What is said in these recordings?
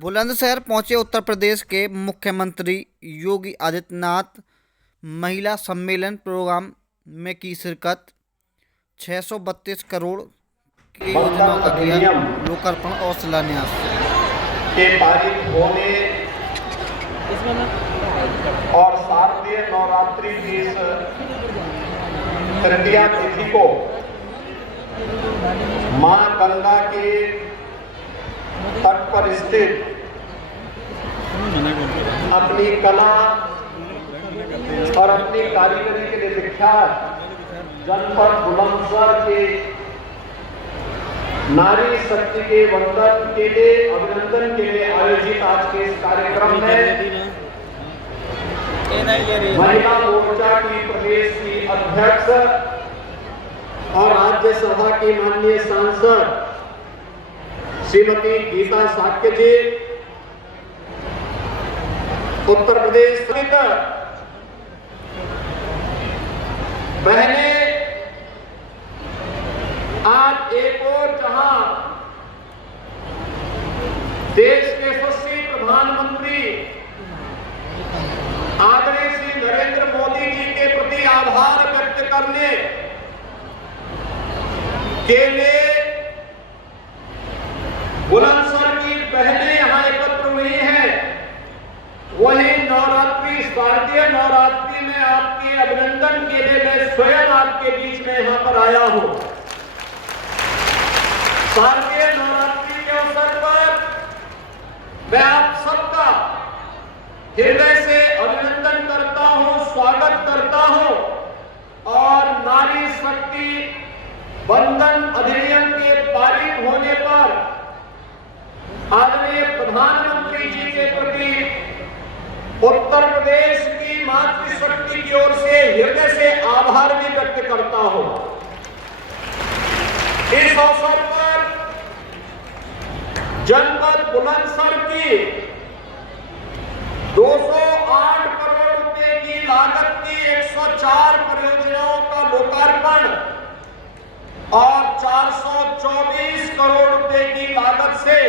बुलंदशहर पहुंचे उत्तर प्रदेश के मुख्यमंत्री योगी आदित्यनाथ। महिला सम्मेलन प्रोग्राम में की शिरकत। 632 करोड़ की योजनाओं का किया लोकार्पण और शिलान्यास। के पारित होने और शारदीय नवरात्रि की इस तृतीया तिथि को मां गंगा के तट पर स्थित अपनी कला और अपनी कारीगरी के लिए विख्यात जनपद बुलंदशहर के नारी शक्ति के वंदन के लिए अभिनंदन के लिए आयोजित आज के इस कार्यक्रम में महिला मोर्चा की प्रदेश की अध्यक्ष और राज्यसभा की माननीय सांसद श्रीमती गीता साक्य जी, उत्तर प्रदेश सहित बहने, आज एक और जहां देश के यशस्वी प्रधानमंत्री आदरणीय श्री नरेंद्र मोदी जी के प्रति आभार व्यक्त करने के लिए बुलंदशहर की बहनें यहां एकत्र हुई हैं, वही नवरात्रि शारदीय नवरात्रि में आपके अभिनंदन के लिए मैं स्वयं आपके बीच में यहां पर आया हूं। शारदीय नवरात्रि के अवसर पर मैं आप सबका हृदय से अभिनंदन करता हूं, स्वागत करता हूं और नारी शक्ति वंदन अधिनियम के पारित होने पर आदरणीय प्रधानमंत्री जी के प्रति उत्तर प्रदेश की मातृशक्ति की ओर से हृदय से आभार भी व्यक्त करता हूं। इस अवसर पर जनपद बुलंदशहर की 208 करोड़ रुपए की लागत की 104 परियोजनाओं का लोकार्पण और 424 करोड़ रुपए की लागत से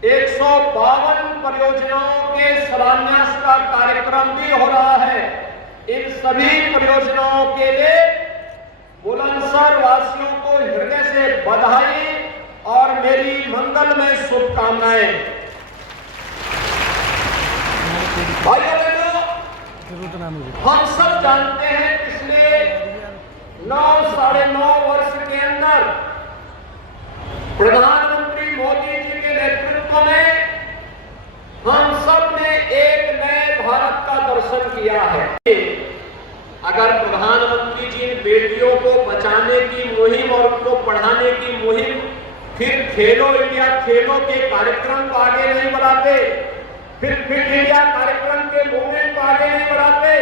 152 परियोजनाओं के शिलान्यास का कार्यक्रम भी हो रहा है। इन सभी परियोजनाओं के लिए बुलंदशहर वासियों को हृदय से बधाई और मेरी मंगलमय शुभकामनाएं। भाइयों बहनों, हम सब जानते हैं पिछले 9-9.5 वर्ष के अंदर प्रधानमंत्री मोदी जी के नेतृत्व में हम सब ने एक नए भारत का दर्शन किया है। अगर प्रधानमंत्री जी बेटियों को बचाने की मुहिम और उनको पढ़ाने की मुहिम फिर खेलो इंडिया खेलों के कार्यक्रम को आगे नहीं बढ़ाते, फिर फिट इंडिया कार्यक्रम के मूवमेंट को आगे नहीं बढ़ाते,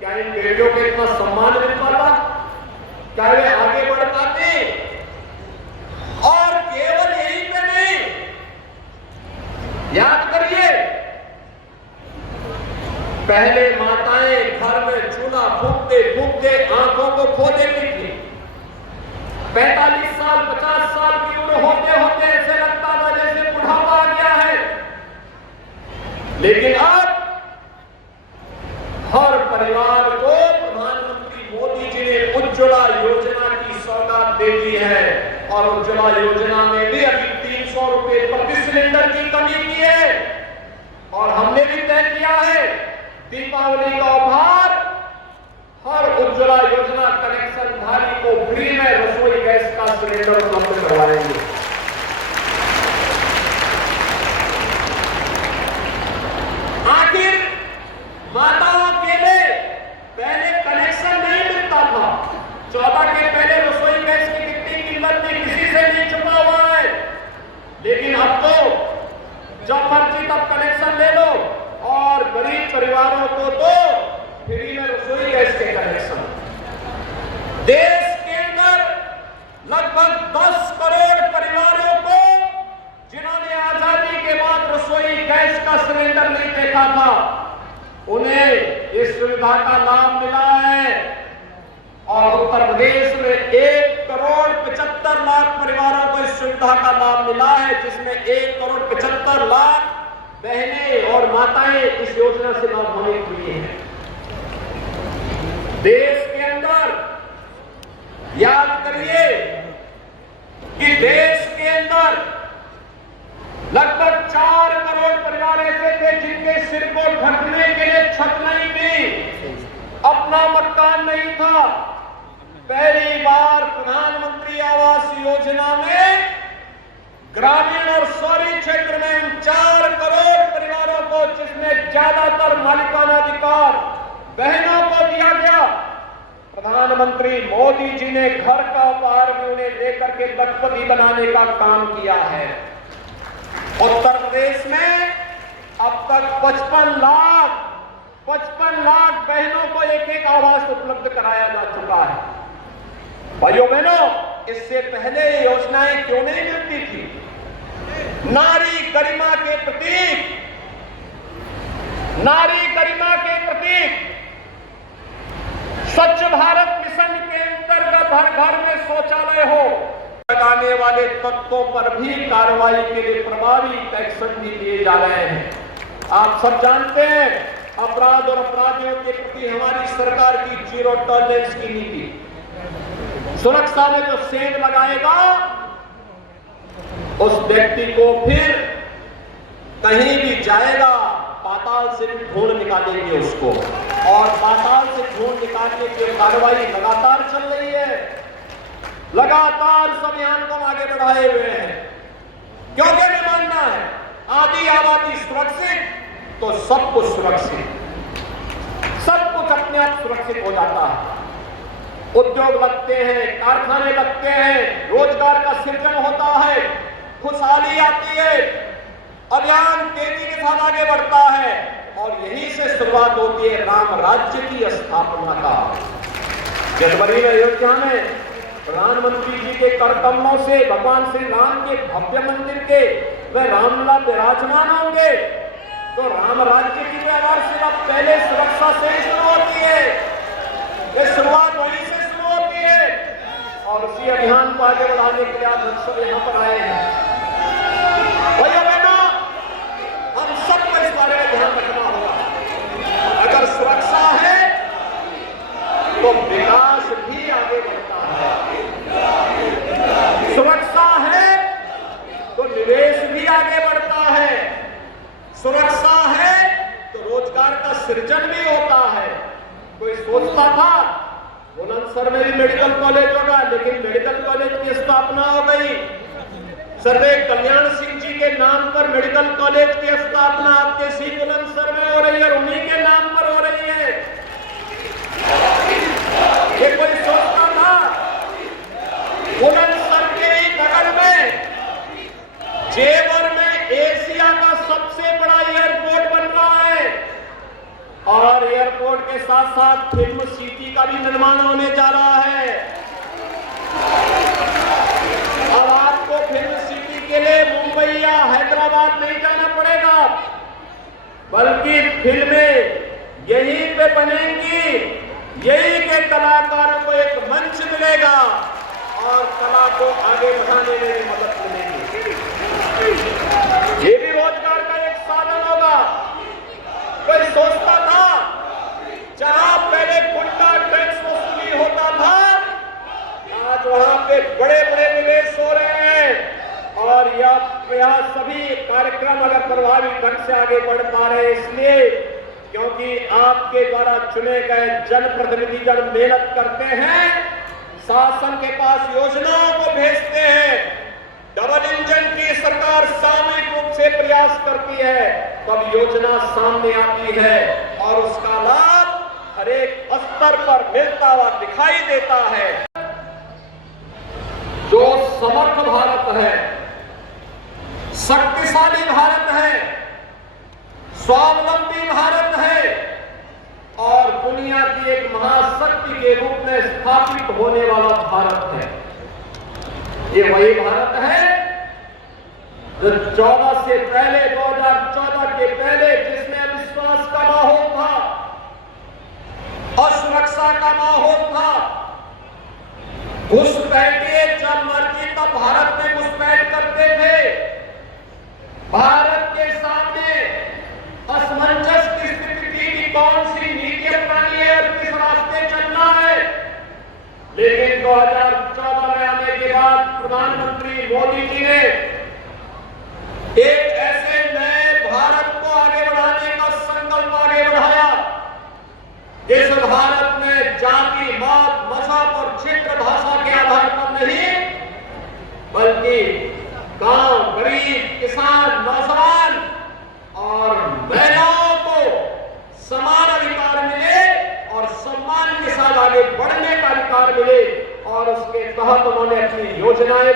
क्या इन बेटियों को इतना सम्मान मिल पाता? क्या वे आगे बढ़ पाते? और केवल यही पे नहीं, याद करिए, पहले माताएं घर में चूल्हा फूंकते फूंकते आंखों को खो देती थी। 45 साल 50 साल की उम्र होते होते ऐसे लगता था जैसे बुढ़ापा आ गया है। लेकिन अब हर परिवार को प्रधानमंत्री मोदी जी ने उज्ज्वला योजना की सौगात दे दी है और उज्ज्वला योजना में भी अभी 300 रुपए प्रति सिलेंडर की कमी की है। और हमने भी तय किया है दीपावली का उपहार हर उज्ज्वला योजना कनेक्शन धारी को फ्री में रसोई गैस का सिलेंडर उपलब्ध करवाएंगे। आखिर माताओं के लिए पहले कनेक्शन नहीं मिलता था। 14 के पहले रसोई गैस की कितनी कीमत थी किसी से नहीं छुपा हुआ है। लेकिन अब तो जब मर्जी तब कनेक्शन ले लो और गरीब परिवारों को तो फ्री में रसोई गैस के कनेक्शन। देश के अंदर लगभग 10 करोड़ परिवारों को जिन्होंने आजादी के बाद रसोई गैस का सिलेंडर नहीं देखा था, उन्हें इस सुविधा का लाभ मिला है। और उत्तर प्रदेश में 1 1,75,00,000 परिवारों को इस सुविधा का लाभ मिला है, जिसमें 1,75,00,000 बहनें और माताएं इस योजना से लाभान्वित हुई हैं। देश के अंदर याद करिए कि देश के अंदर लगभग 4 करोड़ परिवार ऐसे थे जिनके सिर को ढकने के लिए छत नहीं थी, अपना मकान नहीं था। पहली बार प्रधानमंत्री आवास योजना में ग्रामीण और शहरी क्षेत्र में 4 करोड़ परिवारों को, जिसमें ज्यादातर मालिकाना अधिकार बहनों को दिया गया, प्रधानमंत्री मोदी जी ने घर का उपहार भी उन्हें देकर के लखपति बनाने का काम किया है। उत्तर प्रदेश में अब तक 55 लाख बहनों को एक आवास उपलब्ध कराया जा चुका है। भाइयों बहनों, इससे पहले ये योजनाएं क्यों नहीं मिलती थी? नारी गरिमा के प्रतीक स्वच्छ भारत मिशन के अंतर्गत हर घर में शौचालय हो, लगाने वाले तत्वों पर भी कार्रवाई के लिए प्रभावी एक्शन भी लिए जा रहे हैं। आप सब जानते हैं, अपराध और अपराधियों के प्रति हमारी सरकार की जीरो टॉलरेंस की नीति। सुरक्षा में जो सेंध लगाएगा उस व्यक्ति को फिर कहीं भी जाएगा, पाताल से भी ढूंढ निकालेंगे उसको, और पाताल से ढूंढ निकालने की कार्रवाई लगातार चल रही है। लगातार इस अभियान को आगे बढ़ाए हुए हैं, क्योंकि हमें मानना है आधी आबादी सुरक्षित तो सब कुछ सुरक्षित, सब कुछ अपने आप सुरक्षित हो जाता है। उद्योग लगते हैं, कारखाने लगते हैं, रोजगार का सृजन होता है, खुशहाली आती है, अभियान तेजी के साथ आगे बढ़ता है, और यहीं से शुरुआत होती है राम राज्य की स्थापना का। जनवरी में अयोध्या में प्रधानमंत्री जी के करतम्यों से भगवान श्री राम के भव्य मंदिर के वे रामलला विराजमान होंगे, तो राम राज्य की आधारशिला पहले सुरक्षा से ही शुरू होती है। ये शुरुआत वहीं से शुरू होती है, और उसी अभियान को आगे बढ़ाने के लिए आज अक्सर यहाँ पर आए हैं। भैया बहनों, हम सबको इस बारे में ध्यान रखना होगा। अगर सुरक्षा है तो विकास भी आगे बढ़ता है, सुरक्षा है तो निवेश भी आगे बढ़ता है, सुरक्षा है तो रोजगार का सृजन भी होता है। कोई सोचता था बुलंदशहर में भी मेडिकल कॉलेज होगा, लेकिन मेडिकल कॉलेज की स्थापना हो गई। सर्वैया कल्याण सिंह जी के नाम पर मेडिकल कॉलेज की स्थापना आपके सी बुलंदशहर में हो रही है, और उन्हीं के नाम पर हो रही है। ये कोई सोचता था बुलंदशहर के ही बगल में जेवर में एशिया का सबसे बड़ा एयरपोर्ट बन रहा है, और एयरपोर्ट के साथ साथ फिल्म सिटी का भी निर्माण होने जा रहा है। अब आपको फिल्म सिटी के लिए मुंबई या हैदराबाद नहीं जाना पड़ेगा, बल्कि फिल्में यहीं पे बनेंगी, यहीं के कलाकारों को एक मंच मिलेगा और कला को आगे बढ़ाने में भी मदद मिलेगी। ये भी रोजगार का एक साधन होगा। कोई सोचता था जहां पहले गुंडा टैक्स वसूली होता था, आज वहां पे बड़े बड़े निवेश हो रहे हैं, और यह सभी कार्यक्रम अगर प्रभावी ढंग से आगे बढ़ पा रहे हैं इसलिए क्योंकि आपके द्वारा चुने गए जनप्रतिनिधि जब मेहनत करते हैं, शासन के पास योजनाओं को भेजते हैं, डबल इंजन की सरकार सामूहिक रूप से प्रयास करती है, तब योजना सामने आती है और उसका लाभ हर एक स्तर पर मिलता हुआ दिखाई देता है। जो समर्थ भारत है, शक्तिशाली भारत है, स्वावलंबी भारत है, और दुनिया की एक महाशक्ति के रूप में स्थापित होने वाला भारत है। ये वही भारत है जो 2014 के पहले जिसमें अविश्वास का माहौल था, असुरक्षा का माहौल था, घुसपैठिए जब मर्जी तब भारत में घुसपैठ करते थे। भारत के सामने असमंजस की स्थिति थी कि कौन सी नीति अपनानी है और किस रास्ते चलना है। लेकिन 2014 में आने के बाद प्रधानमंत्री मोदी जी ने एक ऐसे नए भारत को आगे बढ़ाने का संकल्प आगे बढ़ाया। इस भारत में जाति, मत, मजहब और क्षेत्र भाषा के आधार पर नहीं, बल्कि गांव, गरीब, किसान, नौजवान और महिलाओं को समान अधिकार मिले और सम्मान के साथ आगे बढ़ने का अधिकार मिले। और उसके तहत उन्होंने अपनी योजनाएं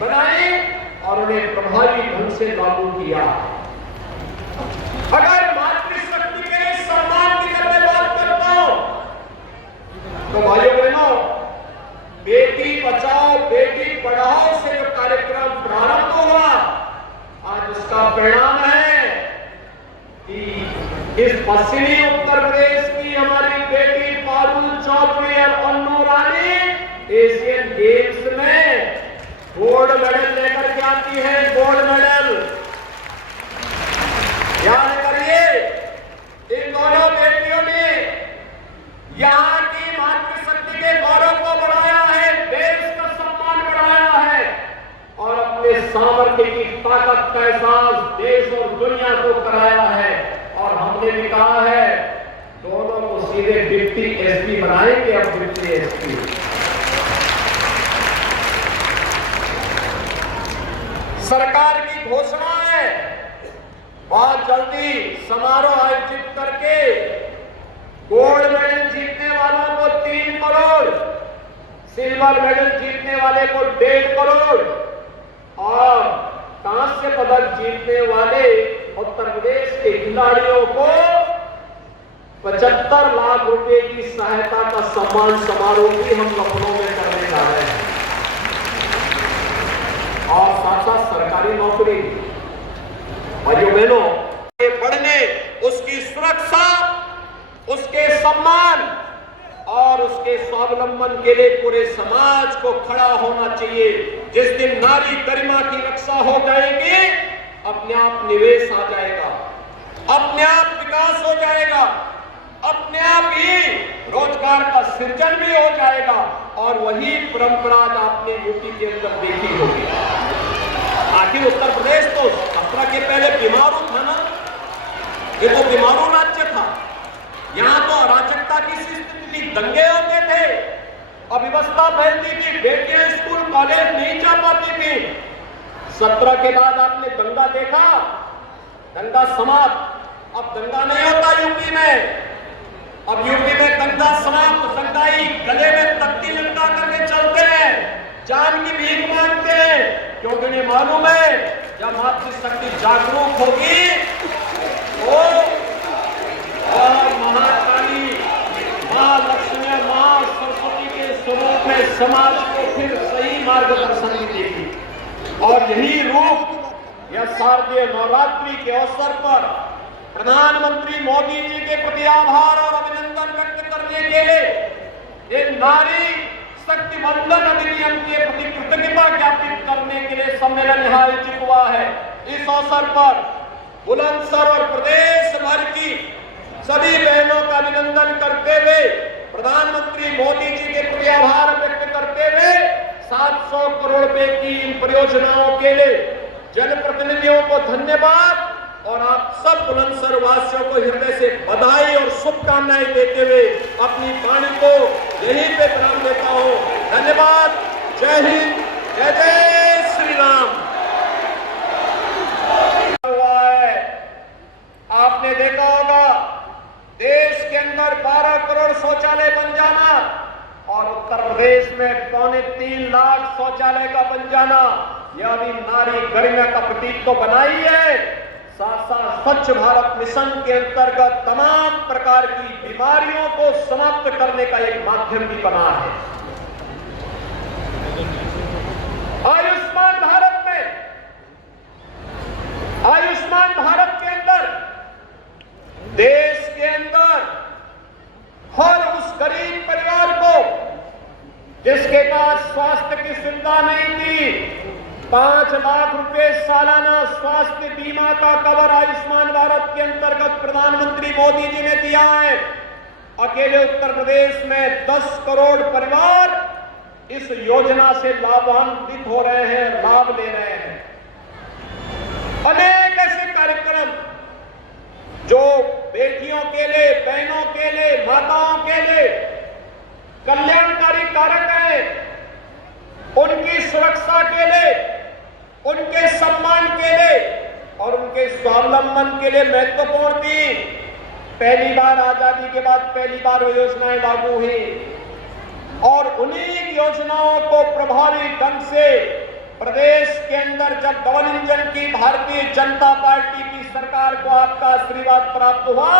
बनाई और उन्हें प्रभावी ढंग से लागू किया। अगर मातृशक्ति के सम्मान की मैं बात करता हूं तो भाइयों बहनों, बेटी बचाओ बेटी पढ़ाओ से जो कार्यक्रम प्रारंभ हुआ, आज उसका परिणाम है कि इस पश्चिमी उत्तर प्रदेश की हमारी बेटी पारुल चौधरी और अन्नू रानी एशियन गेम्स में गोल्ड मेडल लेकर के आती है। गोल्ड मेडल याद करिए, इन दोनों बेटियों ने यहाँ की मातृशक्ति के गौरव को बढ़ाया है, देश का सम्मान बढ़ाया है और अपने सामर्थ्य की ताकत का एहसास देश और दुनिया को कराया है। और हमने भी कहा है दोनों को सीधे डिप्टी एसपी बनाएंगे। अब डिप्टी एसपी सरकार की घोषणा है बहुत जल्दी समारोह आयोजित करके गोल्ड मेडल जीतने वालों को 3 करोड़, सिल्वर मेडल जीतने वाले को 1.5 करोड़ और कांस्य पदक जीतने वाले उत्तर प्रदेश के खिलाड़ियों को 75 लाख रुपए की सहायता का सम्मान समारोह भी हम लखनऊ में करने जा रहे हैं। और साथ साथ सरकारी नौकरी भाइयों बहनों के बढ़ने, उसकी सुरक्षा, उसके सम्मान और उसके स्वावलंबन के लिए पूरे समाज को खड़ा होना चाहिए। जिस दिन नारी गरिमा की रक्षा हो जाएगी, अपने आप निवेश आ जाएगा, अपने आप विकास हो जाएगा, अपने आप ही रोजगार का सृजन भी हो जाएगा। और वही परंपरा आपने यूपी के अंदर देखी होगी। आखिर उत्तर प्रदेश तो 17 के पहले बीमारू था ना, ये तो बीमारू राज्य था। यहाँ तो अराजकता की स्थिति थी, दंगे होते थे, अव्यवस्था फैलती थी, बेटियां स्कूल कॉलेज नहीं जा पाती थी। 17 के बाद आपने दंगा देखा, दंगा समाप्त। अब दंगा नहीं होता यूपी में। अब यूपी में दंगा समाप्त, दंगाई गले में तख्ती लटका करके चलते हैं, जान की भीख मांगते हैं, क्योंकि उन्हें मालूम है जब मातृशक्ति जागरूक होगी तो महाकाली, मां लक्ष्मी, मां सरस्वती के स्वरूप में समाज को फिर सही मार्गदर्शन देगी। और यही रूप यह शारदीय नवरात्रि के अवसर पर प्रधानमंत्री मोदी जी के प्रति आभार और अभिनंदन व्यक्त करने के लिए ये नारी शक्ति वंदन अधिनियम के प्रति कृतज्ञता ज्ञापित करने के लिए सम्मेलन आयोजित हुआ है। इस अवसर पर बुलंदशहर और प्रदेश भर की सभी बहनों का अभिनंदन करते हुए, प्रधानमंत्री मोदी जी के प्रति आभार व्यक्त करते हुए 700 करोड़ रुपए की इन परियोजनाओं के लिए जनप्रतिनिधियों को धन्यवाद और आप सब बुलंदशहर वासियों को हृदय से बधाई और शुभकामनाएं देते हुए अपनी वाणी को यहीं पे विराम देता हूं। धन्यवाद। जय हिंद, जय जय श्री राम। आपने देखा होगा देश के अंदर 12 करोड़ शौचालय बन जाना और उत्तर प्रदेश में 2.25 लाख शौचालय का बन जाना, यह भी नारी गरिमा का प्रतीक तो बना ही है, साथ साथ स्वच्छ भारत मिशन के अंतर्गत तमाम प्रकार की बीमारियों को समाप्त करने का एक माध्यम भी बना है। आयुष्मान भारत में, आयुष्मान भारत के अंदर देश के अंदर हर उस गरीब परिवार को जिसके पास चिंता नहीं थी। 5 लाख रुपए सालाना स्वास्थ्य बीमा का कवर आयुष्मान भारत के अंतर्गत प्रधानमंत्री मोदी जी ने दिया है। अकेले उत्तर प्रदेश में 10 करोड़ परिवार इस योजना से लाभान्वित हो रहे हैं, लाभ ले रहे हैं। अनेक ऐसे कार्यक्रम जो बेटियों के लिए, बहनों के लिए, माताओं के लिए कल्याणकारी कारक है, उनकी सुरक्षा के लिए, उनके सम्मान के लिए और उनके स्वावलंबन के लिए महत्वपूर्ण थी। पहली बार आजादी के बाद पहली बार वो योजनाएं लागू हुई और उन्हीं योजनाओं को प्रभावी ढंग से प्रदेश के अंदर जब डबल इंजन की भारतीय जनता पार्टी की सरकार को आपका आशीर्वाद प्राप्त हुआ,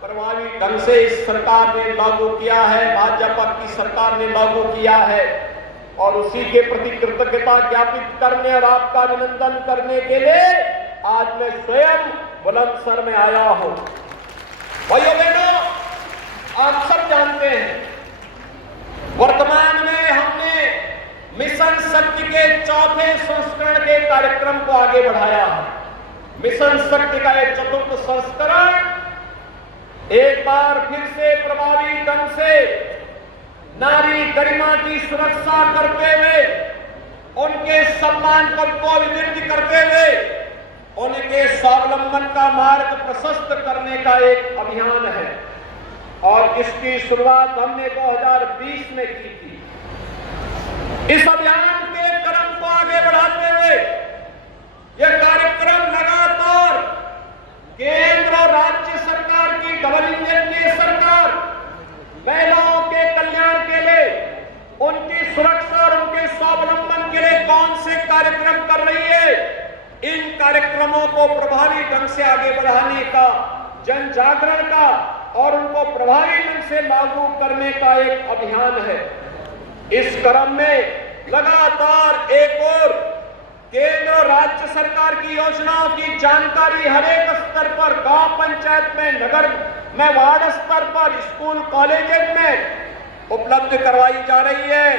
प्रभावी ढंग से इस सरकार ने लागू किया है, भाजपा की सरकार ने लागू किया है और उसी के प्रति कृतज्ञता ज्ञापित करने और आपका अभिनंदन करने के लिए आज मैं स्वयं बुलंदशहर में आया हूं। भाइयों बहनों, आप सब जानते हैं वर्तमान में हमने मिशन शक्ति के 4थे संस्करण के कार्यक्रम को आगे बढ़ाया है। मिशन शक्ति का एक 4th संस्करण एक बार फिर से प्रभावी ढंग से नारी गरिमा की सुरक्षा करते हुए, उनके सम्मान पद को अभिवृद्धि करते हुए, उनके स्वावलंबन का मार्ग प्रशस्त करने का एक अभियान है और इसकी शुरुआत हमने 2020 में की थी। इस अभियान के क्रम को आगे बढ़ाते हुए यह कार्यक्रम लगातार केंद्र और राज्य सरकार की डबल इंजन की सरकार महिलाओं के कल्याण के लिए, उनकी सुरक्षा और उनके स्वावलंबन के लिए कौन से कार्यक्रम कर रही है, इन कार्यक्रमों को प्रभावी ढंग से आगे बढ़ाने का, जन जागरण का और उनको प्रभावी ढंग से लागू करने का एक अभियान है। इस क्रम में लगातार एक और केंद्र और राज्य सरकार की योजनाओं की जानकारी हर एक स्तर पर, गांव पंचायत में, नगर में, वार्ड स्तर पर, स्कूल कॉलेज में उपलब्ध करवाई जा रही है।